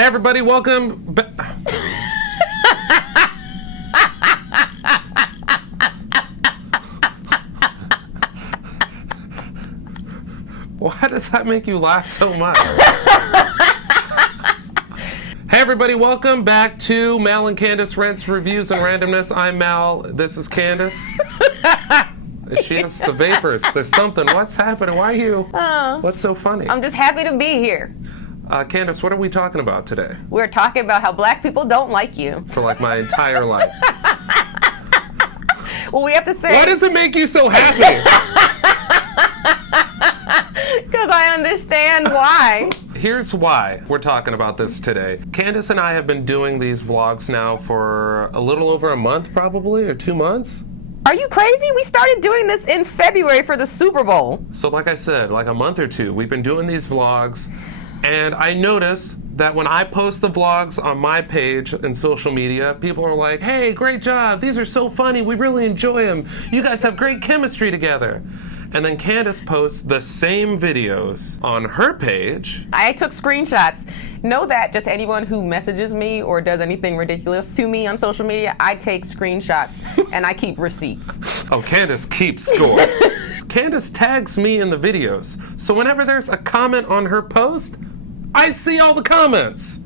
Hey everybody, welcome Why does that make you laugh so much? Hey everybody, welcome back to Mal and Candice Rents, Reviews, and Randomness. I'm Mal, this is Candice. She has the vapors. There's something. What's happening? Why are you? What's so funny? I'm just happy to be here. Candice, what are we talking about today? We're talking about how black people don't like you. For like my entire life. Well, we have to say... Why does it make you so happy? Because I understand why. Here's why we're talking about this today. Candice and I have been doing these vlogs now for a little over a month, probably, or 2 months. Are you crazy? We started doing this in February for the Super Bowl. So like I said, like a month or two, we've been doing these vlogs, and I noticed that when I post the vlogs on my page and social media, people are like, hey, great job, these are so funny, we really enjoy them, you guys have great chemistry together. And then Candice posts the same videos on her page. I took screenshots. Know that just anyone who messages me or does anything ridiculous to me on social media, I take screenshots and I keep receipts. Oh, Candice keeps score. Candice tags me in the videos. So whenever there's a comment on her post, I see all the comments.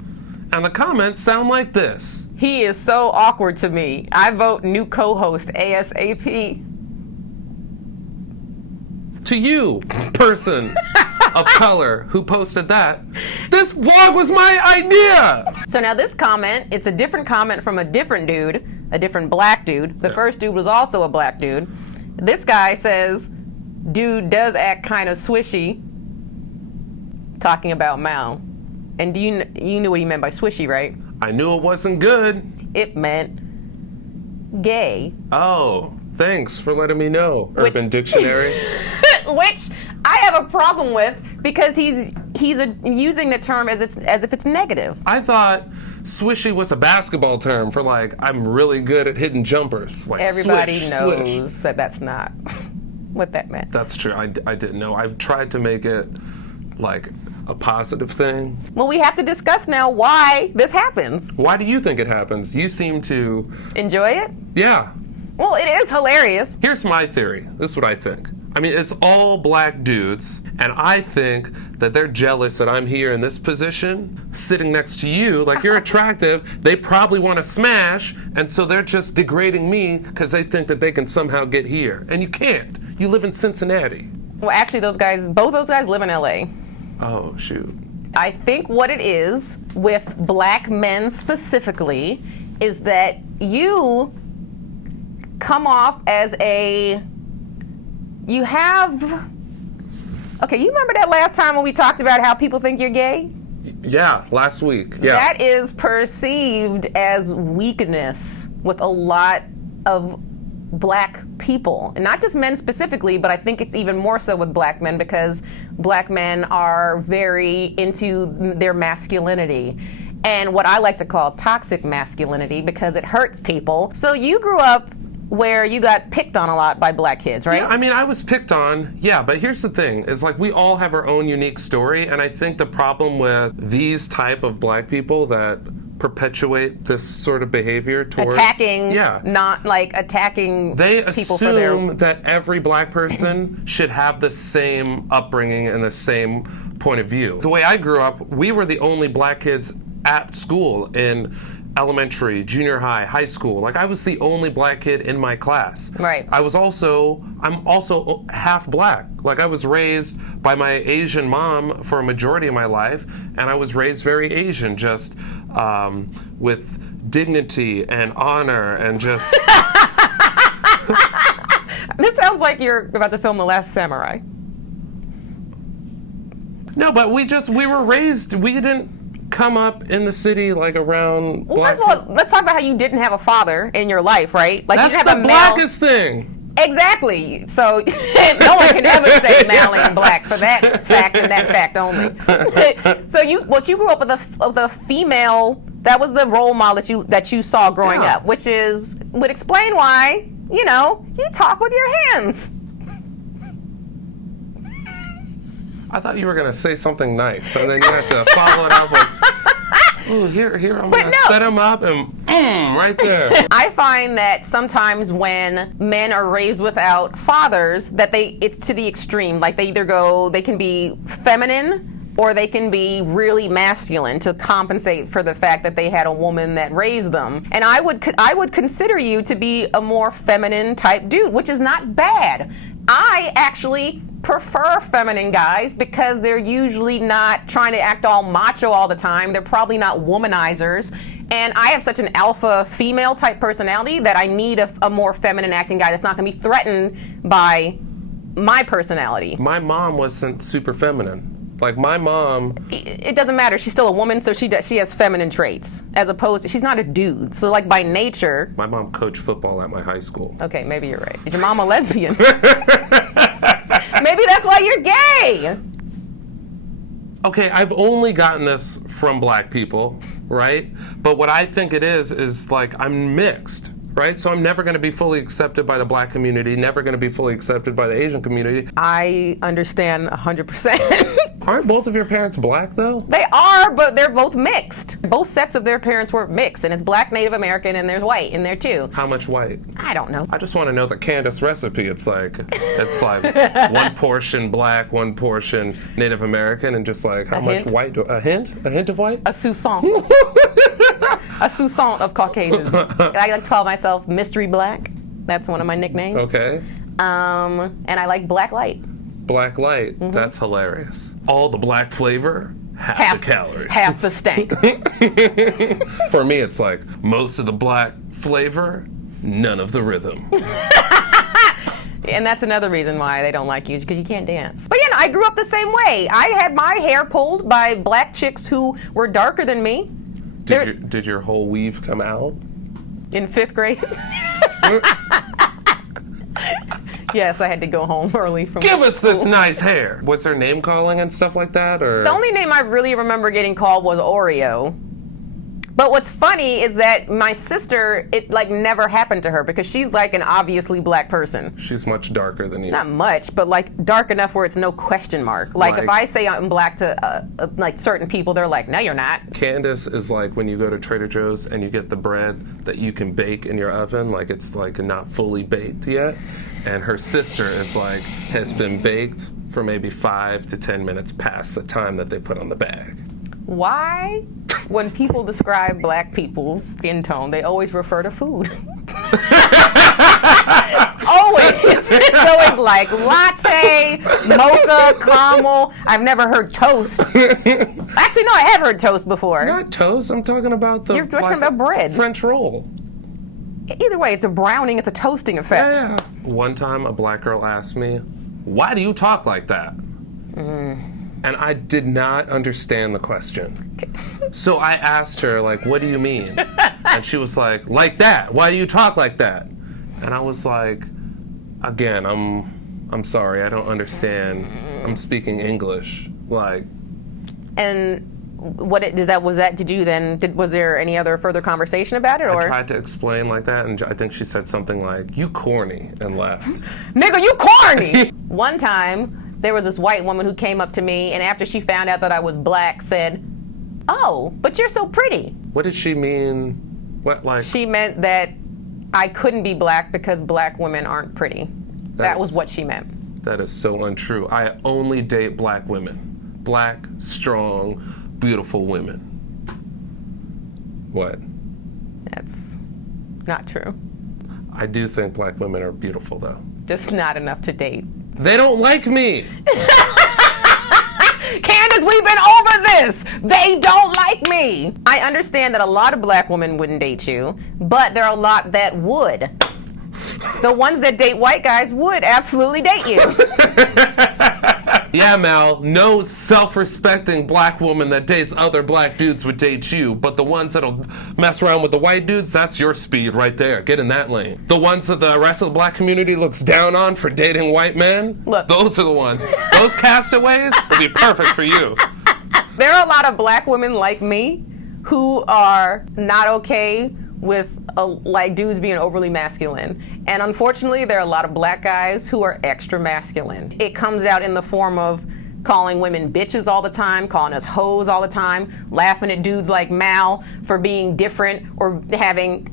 And the comments sound like this. He is so awkward to me. I vote new co-host ASAP. To you, person of color who posted that, this vlog was my idea! So now this comment, it's a different comment from a different dude, a different black dude. The first dude was also a black dude. This guy says, dude does act kind of swishy, talking about Mal. And you knew what he meant by swishy, right? I knew it wasn't good. It meant gay. Oh, thanks for letting me know, Urban Dictionary. Which I have a problem with because he's using the term as if it's negative. I thought swishy was a basketball term for like, I'm really good at hitting jumpers. Like everybody swish, knows swish. that that's not what that meant. That's true. I didn't know. I've tried to make it like a positive thing. Well, we have to discuss now why this happens. Why do you think it happens? You seem to... Enjoy it? Yeah. Well, it is hilarious. Here's my theory. This is what I think. I mean, it's all black dudes, and I think that they're jealous that I'm here in this position, sitting next to you, like you're attractive, they probably want to smash, and so they're just degrading me because they think that they can somehow get here. And you can't. You live in Cincinnati. Well, actually, both those guys live in LA. Oh, shoot. I think what it is with black men specifically is that you come off as you remember that last time when we talked about how people think you're gay? Yeah, last week. Yeah. That is perceived as weakness with a lot of black people. And not just men specifically, but I think it's even more so with black men because black men are very into their masculinity. And what I like to call toxic masculinity because it hurts people. So you grew up where you got picked on a lot by black kids, right? Yeah, I mean, I was picked on, yeah, but here's the thing, is like we all have our own unique story, and I think the problem with these type of black people that perpetuate this sort of behavior towards... Attacking, not like attacking people for their... They assume that every black person should have the same upbringing and the same point of view. The way I grew up, we were the only black kids at school in elementary, junior high, high school. Like I was the only black kid in my class. Right. I'm also half black. Like I was raised by my Asian mom for a majority of my life, and I was raised very Asian, just with dignity and honor and just... This sounds like you're about to film The Last Samurai. No, but we were raised, we didn't come up in the city like around... Well, first of all, let's talk about how you didn't have a father in your life, right? Like that's you didn't have the a blackest thing. Exactly. So no one can ever say Mal ain't black for that fact and that fact only. So you grew up with a female. That was the role model that you saw growing up, which would explain why you talk with your hands. I thought you were going to say something nice, and then you had to follow it up with... ooh, here, I'm going to set him up and right there. I find that sometimes when men are raised without fathers, that it's to the extreme. Like they can be feminine or they can be really masculine to compensate for the fact that they had a woman that raised them. And I would consider you to be a more feminine type dude, which is not bad. I actually prefer feminine guys because they're usually not trying to act all macho all the time. They're probably not womanizers. And I have such an alpha female type personality that I need a more feminine acting guy that's not going to be threatened by my personality. My mom wasn't super feminine. Like my mom, it doesn't matter. She's still a woman, so she has feminine traits, as opposed to she's not a dude. So like by nature. My mom coached football at my high school. Okay, maybe you're right. Is your mom a lesbian? Maybe that's why you're gay. Okay, I've only gotten this from black people, right? But what I think it is like I'm mixed. Right? So I'm never going to be fully accepted by the black community, never going to be fully accepted by the Asian community. I understand 100%. Aren't both of your parents black, though? They are, but they're both mixed. Both sets of their parents were mixed, and it's black, Native American, and there's white in there, too. How much white? I don't know. I just want to know the Candice recipe. It's like one portion black, one portion Native American, and just like how much white? A hint? A hint of white? A soupçon. A soupçon of Caucasian. I like to call myself Mystery Black. That's one of my nicknames. Okay. And I like Black Light. Black Light. Mm-hmm. That's hilarious. All the black flavor, half the calories. Half the stank. For me, it's like most of the black flavor, none of the rhythm. And that's another reason why they don't like you, because you can't dance. But yeah, I grew up the same way. I had my hair pulled by black chicks who were darker than me. Did your whole weave come out? In 5th grade? Yes, I had to go home early from Give us this nice hair! Was there name calling and stuff like that? Or the only name I really remember getting called was Oreo. But what's funny is that my sister, it like never happened to her because she's like an obviously black person. She's much darker than you. Not much, but like dark enough where it's no question mark. Like if I say I'm black to like certain people, they're like, no, you're not. Candice is like when you go to Trader Joe's and you get the bread that you can bake in your oven, like it's like not fully baked yet. And her sister is like, has been baked for maybe 5 to 10 minutes past the time that they put on the bag. Why, when people describe black people's skin tone, they always refer to food? Always. It's always like latte, mocha, caramel. I've never heard toast. Actually, no, I have heard toast before. Not toast. I'm talking about You're talking about bread. French roll. Either way, it's a browning. It's a toasting effect. Yeah. One time, a black girl asked me, "Why do you talk like that?" And I did not understand the question. So I asked her, like, what do you mean? And she was like that. Why do you talk like that? And I was like, again, I'm sorry, I don't understand. I'm speaking English. Like. And was there any other further conversation about it? Or I tried to explain like that, and I think she said something like, you corny, and left. Nigga, you corny! One time, there was this white woman who came up to me, and after she found out that I was black, said, "Oh, but you're so pretty." What did she mean? What, like? She meant that I couldn't be black because black women aren't pretty. That was what she meant. That is so untrue. I only date black women. Black, strong, beautiful women. What? That's not true. I do think black women are beautiful, though. Just not enough to date. They don't like me. Candice, we've been over this. They don't like me. I understand that a lot of black women wouldn't date you, but there are a lot that would. The ones that date white guys would absolutely date you. Yeah, Mal, no self-respecting black woman that dates other black dudes would date you, but the ones that'll mess around with the white dudes, that's your speed right there. Get in that lane. The ones that the rest of the black community looks down on for dating white men, look, those are the ones. Those castaways will be perfect for you. There are a lot of black women like me who are not okay with like dudes being overly masculine. And unfortunately, there are a lot of black guys who are extra masculine. It comes out in the form of calling women bitches all the time, calling us hoes all the time, laughing at dudes like Mal for being different or having,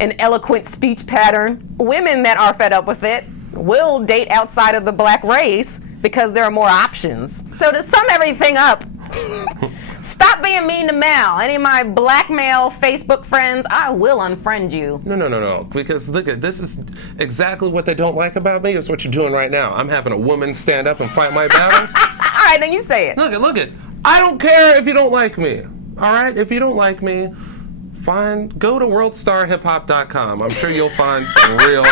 an eloquent speech pattern. Women that are fed up with it will date outside of the black race because there are more options. So to sum everything up, stop being mean to Mal. Any of my black male Facebook friends, I will unfriend you. No. Because look at this is exactly what they don't like about me is what you're doing right now. I'm having a woman stand up and fight my battles. All right, then you say it. Look it. I don't care if you don't like me. All right? If you don't like me, fine. Go to worldstarhiphop.com. I'm sure you'll find some real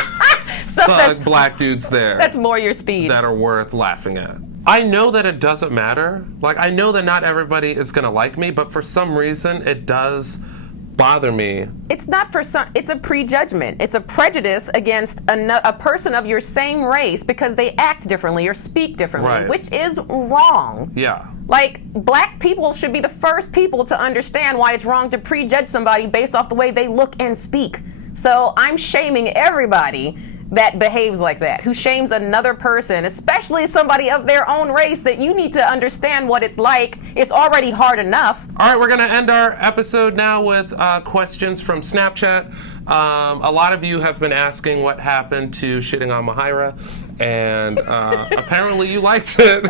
thug black dudes there. That's more your speed. That are worth laughing at. I know that it doesn't matter. Like, I know that not everybody is going to like me, but for some reason, it does bother me. It's not for some, it's a prejudgment. It's a prejudice against a person of your same race because they act differently or speak differently, Right. which is wrong. Yeah. Like, black people should be the first people to understand why it's wrong to prejudge somebody based off the way they look and speak. So I'm shaming everybody that behaves like that, who shames another person, especially somebody of their own race, that you need to understand what it's like. It's already hard enough. All right, we're going to end our episode now with questions from Snapchat. A lot of you have been asking what happened to shitting on Mahira, and apparently you liked it.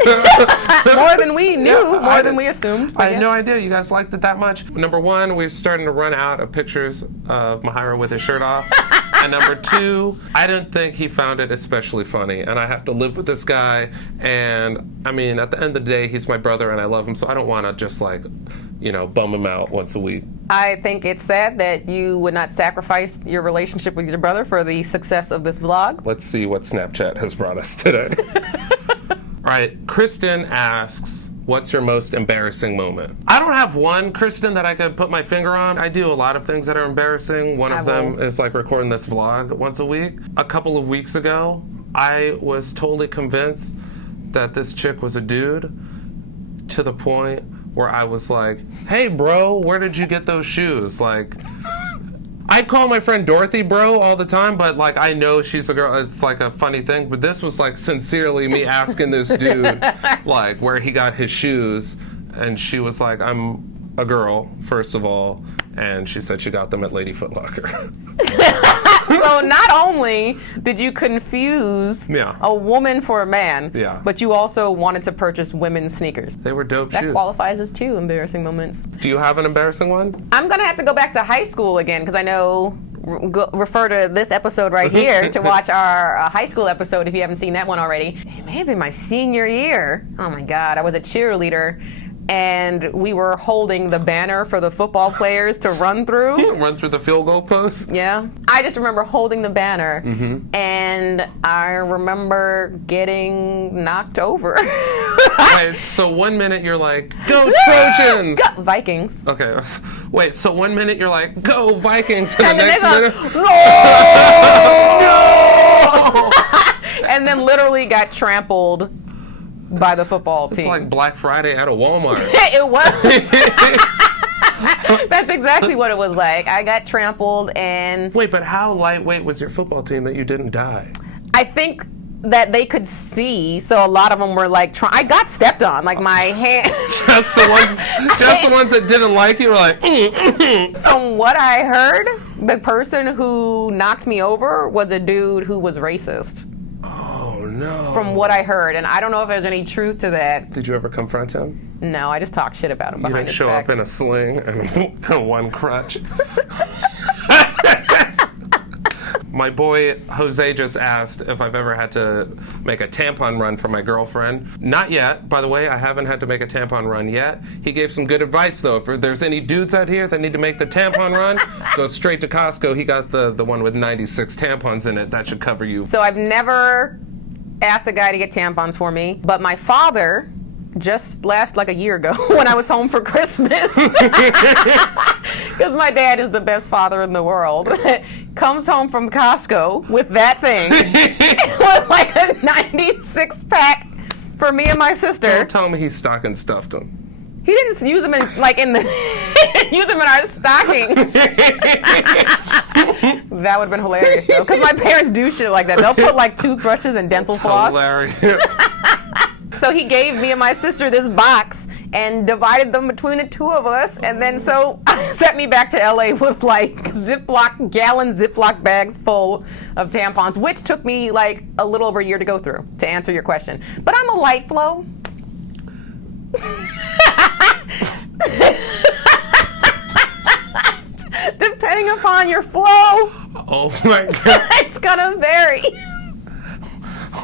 More than we knew, more than we assumed. I had no idea you guys liked it that much. Number one, we're starting to run out of pictures of Mahira with his shirt off. And number two, I didn't think he found it especially funny, and I have to live with this guy, and I mean, at the end of the day, he's my brother and I love him, so I don't want to just bum him out once a week. I think it's sad that you would not sacrifice your relationship with your brother for the success of this vlog. Let's see what Snapchat has brought us today. All right, Kristen asks, what's your most embarrassing moment? I don't have one, Kristen, that I could put my finger on. I do a lot of things that are embarrassing. One of them is like recording this vlog once a week. A couple of weeks ago, I was totally convinced that this chick was a dude, to the point where I was like, hey bro, where did you get those shoes? Like, I call my friend Dorothy bro all the time, but like I know she's a girl. It's like a funny thing, but this was like sincerely me asking this dude like where he got his shoes, and she was like, I'm a girl, first of all, and she said she got them at Lady Foot Locker. So not only did you confuse a woman for a man, but you also wanted to purchase women's sneakers. They were dope shoes. That qualifies as two embarrassing moments. Do you have an embarrassing one? I'm going to have to go back to high school again because I know, refer to this episode right here to watch our high school episode if you haven't seen that one already. It may have been my senior year. Oh my God, I was a cheerleader. And we were holding the banner for the football players to run through. Run through the field goal post? Yeah. I just remember holding the banner, and I remember getting knocked over. Wait, so 1 minute you're like, go Trojans! Go Vikings. Okay. Wait, so 1 minute you're like, go Vikings, and the next minute, no! And then literally got trampled by the football team. It's like Black Friday at a Walmart. It was. That's exactly what it was like. I got trampled and... Wait, but how lightweight was your football team that you didn't die? I think that they could see, so a lot of them were like, I got stepped on, like my hand. Just the ones that didn't like you were like, From what I heard, the person who knocked me over was a dude who was racist. No. From what I heard, and I don't know if there's any truth to that. Did you ever confront him? No, I just talked shit about him behind his back. You didn't show up in a sling and one crutch? My boy Jose just asked if I've ever had to make a tampon run for my girlfriend. Not yet. By the way, I haven't had to make a tampon run yet. He gave some good advice, though. If there's any dudes out here that need to make the tampon run, go straight to Costco. He got the one with 96 tampons in it. That should cover you. So I've never asked a guy to get tampons for me, but my father just last like a year ago when I was home for Christmas, because my dad is the best father in the world, comes home from Costco with that thing. It was like a 96 pack for me and my sister. Don't tell me he stocking stuffed them. He didn't use them use them in our stockings. That would have been hilarious though, because my parents do shit like that. They'll put like toothbrushes and dental floss. Hilarious. So he gave me and my sister this box and divided them between the two of us, and then so sent me back to LA with like gallon Ziploc bags full of tampons, which took me like a little over a year to go through, to answer your question. But I'm a light flow. Depending upon your flow. Oh my God. It's gonna vary.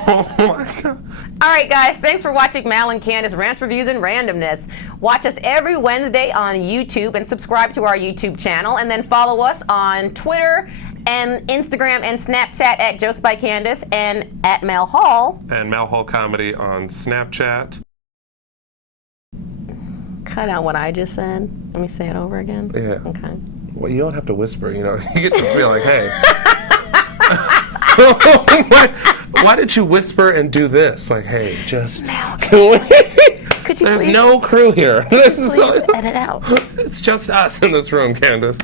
Oh my God. All right, guys, thanks for watching Mal and Candice Rants, Reviews, and Randomness. Watch us every Wednesday on YouTube and subscribe to our YouTube channel, and then follow us on Twitter and Instagram and Snapchat at Jokes by Candice and at Mel Hall. And Mal Hall Comedy on Snapchat. Cut out what I just said. Let me say it over again. Yeah. Okay. Well, you don't have to whisper, you know. You can just be like, hey. Why did you whisper and do this? Like, hey, just. Could you There's please, no crew here. This is please edit out? It's just us in this room, Candice.